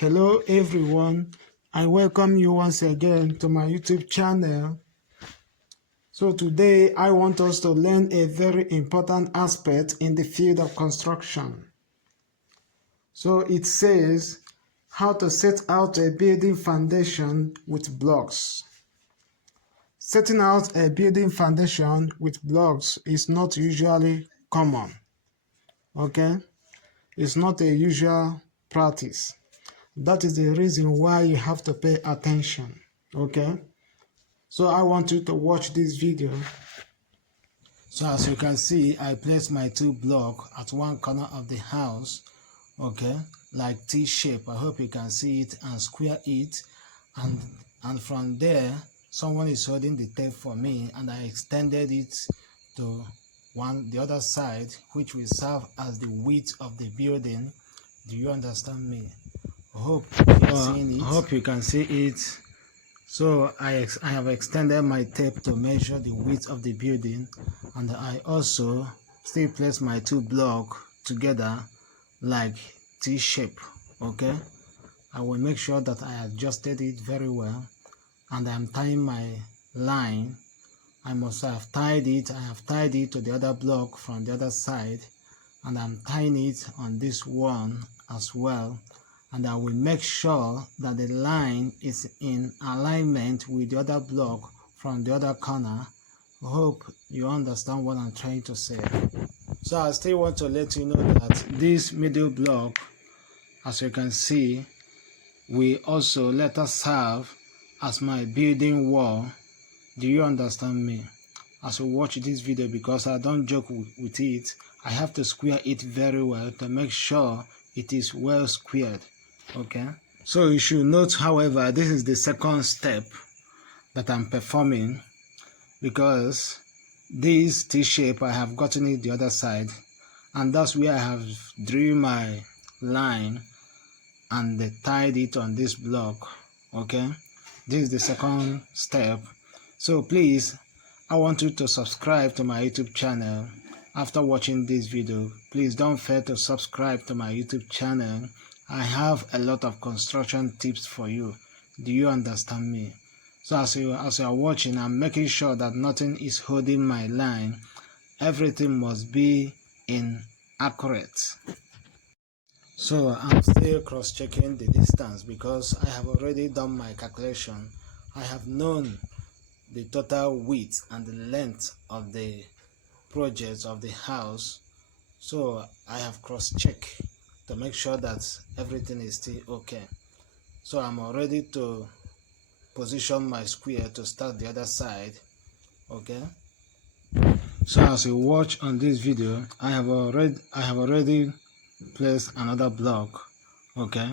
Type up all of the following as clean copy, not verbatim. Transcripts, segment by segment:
Hello everyone, I welcome you once again to my YouTube channel. So today I want us to learn a very important aspect in the field of construction. So it says how to set out a building foundation with blocks. Setting out a building foundation with blocks is not usually common. Okay? It's not a usual practice. That is the reason why you have to pay attention. Okay? So I want you to watch this video. So as you can see, I placed my two blocks at one corner of the house, okay, like T shape. I hope you can see it, and square it, and from there someone is holding the tape for me, and I extended it to the other side, which will serve as the width of the building. Do you understand me? I hope you are seeing it. I hope you can see it. So I have extended my tape to measure the width of the building, and I also still place my two blocks together like T shape. Okay, I will make sure that I adjusted it very well, and I'm tying my line. I must have tied it. I have tied it to the other block from the other side, and I'm tying it on this one as well, and I will make sure that the line is in alignment with the other block from the other corner. I hope you understand what I'm trying to say. So I still want to let you know that this middle block, as you can see, will also later serve as my building wall. Do you understand me? As you watch this video, because I don't joke with it, I have to square it very well to make sure it is well squared. Okay, so you should note, however, this is the second step that I'm performing, because this T-shape, I have gotten it the other side, and that's where I have drew my line and tied it on this block. Okay, this is the second step. So please, I want you to subscribe to my YouTube channel. After watching this video, please don't fail to subscribe to my YouTube channel. I have a lot of construction tips for you. Do you understand me? So as you are watching, I'm making sure that nothing is holding my line. Everything must be in accurate. So I'm still cross-checking the distance, because I have already done my calculation. I have known the total width and the length of the project of the house, so I have cross-checked to make sure that everything is still okay. So I'm ready to position my square to start the other side. Okay, so as you watch on this video, I have already placed another block. Okay,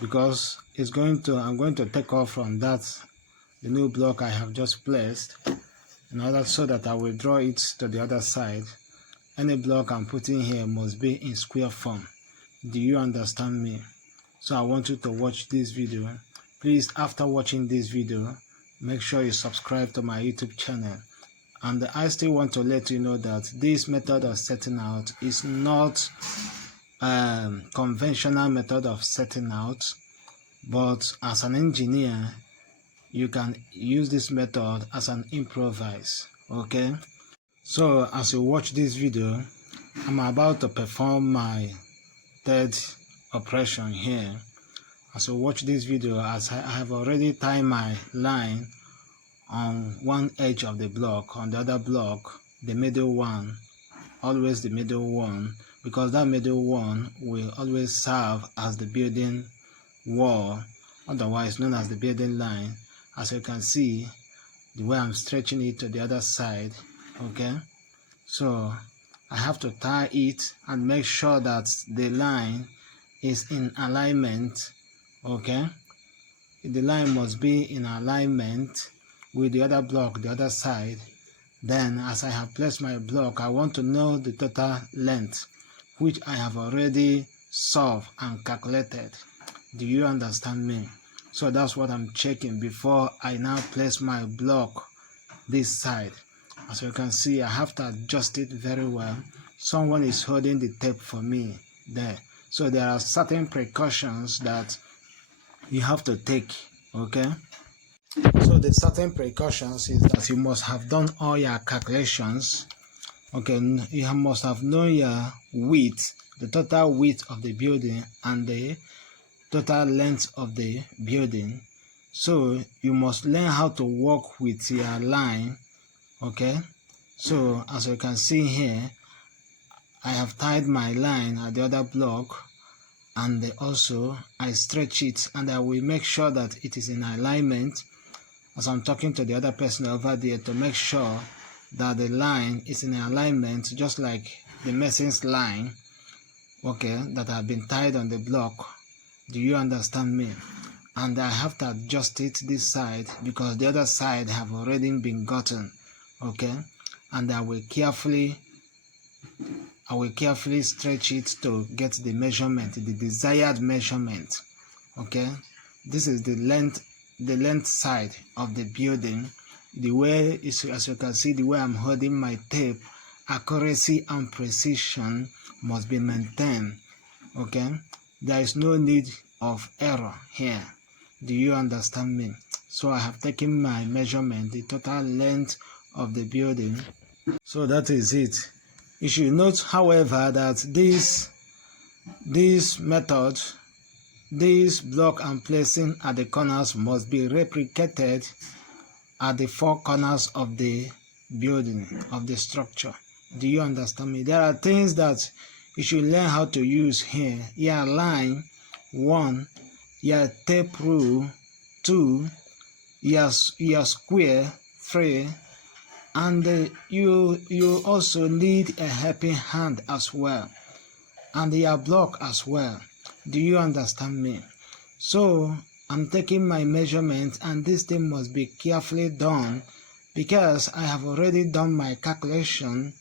because I'm going to take off from that, the new block I have just placed, in order so that I will draw it to the other side. Any block I'm putting here must be in square form. Do you understand me? So I want you to watch this video. Please, after watching this video, make sure you subscribe to my YouTube channel. And I still want to let you know that this method of setting out is not conventional method of setting out, but as an engineer, you can use this method as an improvise. Okay, so as you watch this video, I'm about to perform my third operation here. As you watch this video, as I have already tied my line on one edge of the block, on the other block, the middle one, always the middle one, because that middle one will always serve as the building wall, otherwise known as the building line. As you can see, the way I'm stretching it to the other side. Okay, so I have to tie it and make sure that the line is in alignment. Okay, the line must be in alignment with the other block, the other side. Then, as I have placed my block, I want to know the total length, which I have already solved and calculated. Do you understand me? So that's what I'm checking before I now place my block this side. As you can see, I have to adjust it very well. Someone is holding the tape for me there. So there are certain precautions that you have to take. Okay, so the certain precautions is that you must have done all your calculations. Okay, you must have known your width, the total width of the building and the total length of the building. So you must learn how to work with your line. Okay, so as you can see here, I have tied my line at the other block, and also I stretch it, and I will make sure that it is in alignment as I'm talking to the other person over there, to make sure that the line is in alignment, just like the mason's line, okay, that have been tied on the block. Do you understand me? And I have to adjust it this side because the other side have already been gotten. Okay, and I will carefully stretch it to get the measurement, the desired measurement. Okay, this is the length side of the building. The way is, as you can see, the way I'm holding my tape, accuracy and precision must be maintained. Okay, there is no need of error here. Do you understand me? So I have taken my measurement, the total length of the building. So that is it. You should note, however, that this method, this block and placing at the corners must be replicated at the four corners of the building, of the structure. Do you understand me? There are things that you should learn how to use here. Your line, 1, your tape rule, 2, your square, 3, and you also need a helping hand as well, and your block as well. Do you understand me? So I'm taking my measurements, and this thing must be carefully done because I have already done my calculation.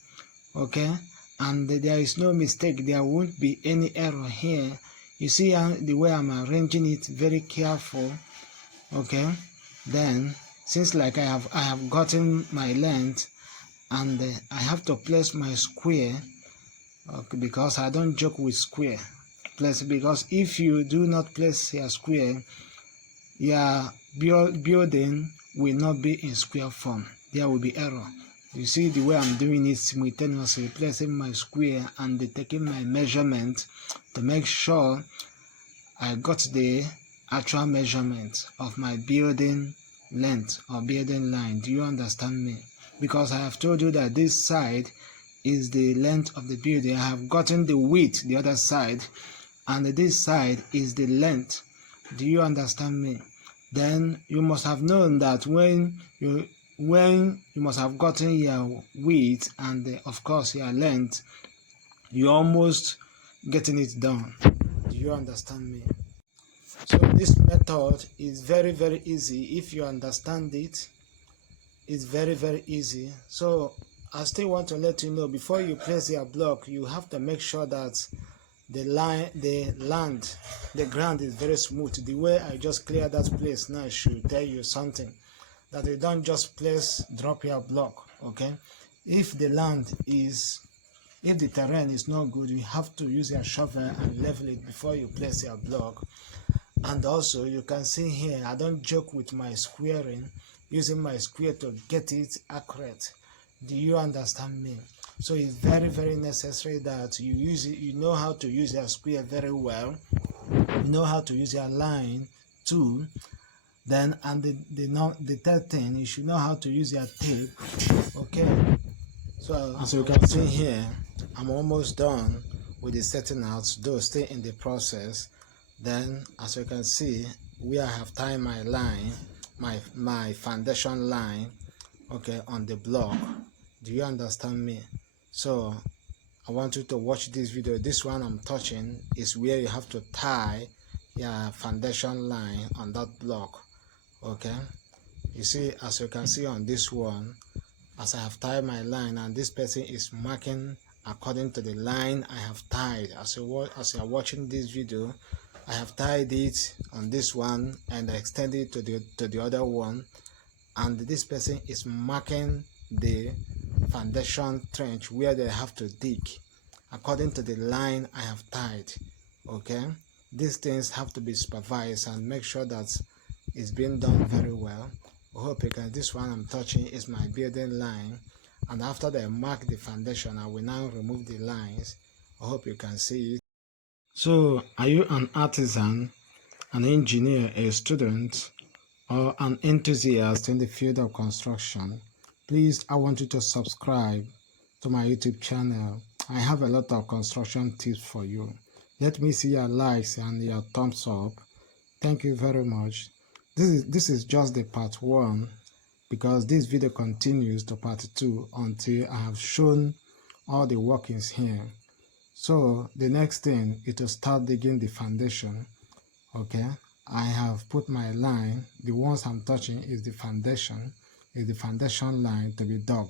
Okay, and there is no mistake, there won't be any error here. You see the way I'm arranging it, very careful. Okay, then since like I have gotten my length, and I have to place my square, okay, because I don't joke with square place, because if you do not place your square, your building will not be in square form. There will be error. You see the way I'm doing it, simultaneously placing my square and taking my measurement to make sure I got the actual measurement of my building length or building line. Do you understand me? Because I have told you that this side is the length of the building. I have gotten the width, the other side, and this side is the length. Do you understand me? Then you must have known that when you must have gotten your width and of course your length, you're almost getting it done. Do you understand me? So this method is very, very easy. If you understand it, it's very, very easy. So I still want to let you know, before you place your block, you have to make sure that the ground is very smooth. The way I just clear that place now should tell you something, that you don't just drop your block. Okay, if the terrain is not good, you have to use your shovel and level it before you place your block. And also you can see here, I don't joke with my squaring, using my square to get it accurate. Do you understand me? So it's very, very necessary that you use it. You know how to use your square very well. You know how to use your line too. Then, and the third thing, you should know how to use your tape. Okay. So as you can see here, I'm almost done with the setting out, though still in the process. Then, as you can see, where I have tied my line, my foundation line, okay, on the block. Do you understand me? So I want you to watch this video. This one I'm touching is where you have to tie your foundation line on that block. Okay, you see, as you can see on this one, as I have tied my line, and this person is marking according to the line I have tied. As you are watching this video, I have tied it on this one and I extended it to the other one, and this person is marking the foundation trench where they have to dig according to the line I have tied. Okay, these things have to be supervised and make sure that it's being done very well. I hope you can. This one I'm touching is my building line, and after they mark the foundation, I will now remove the lines. I hope you can see it. So, are you an artisan, an engineer, a student, or an enthusiast in the field of construction? Please, I want you to subscribe to my YouTube channel. I have a lot of construction tips for you. Let me see your likes and your thumbs up. Thank you very much. This is just the part 1, because this video continues to part 2 until I have shown all the workings here. So the next thing is to start digging the foundation. Okay, I have put my line. The ones I'm touching is the foundation line to be dug.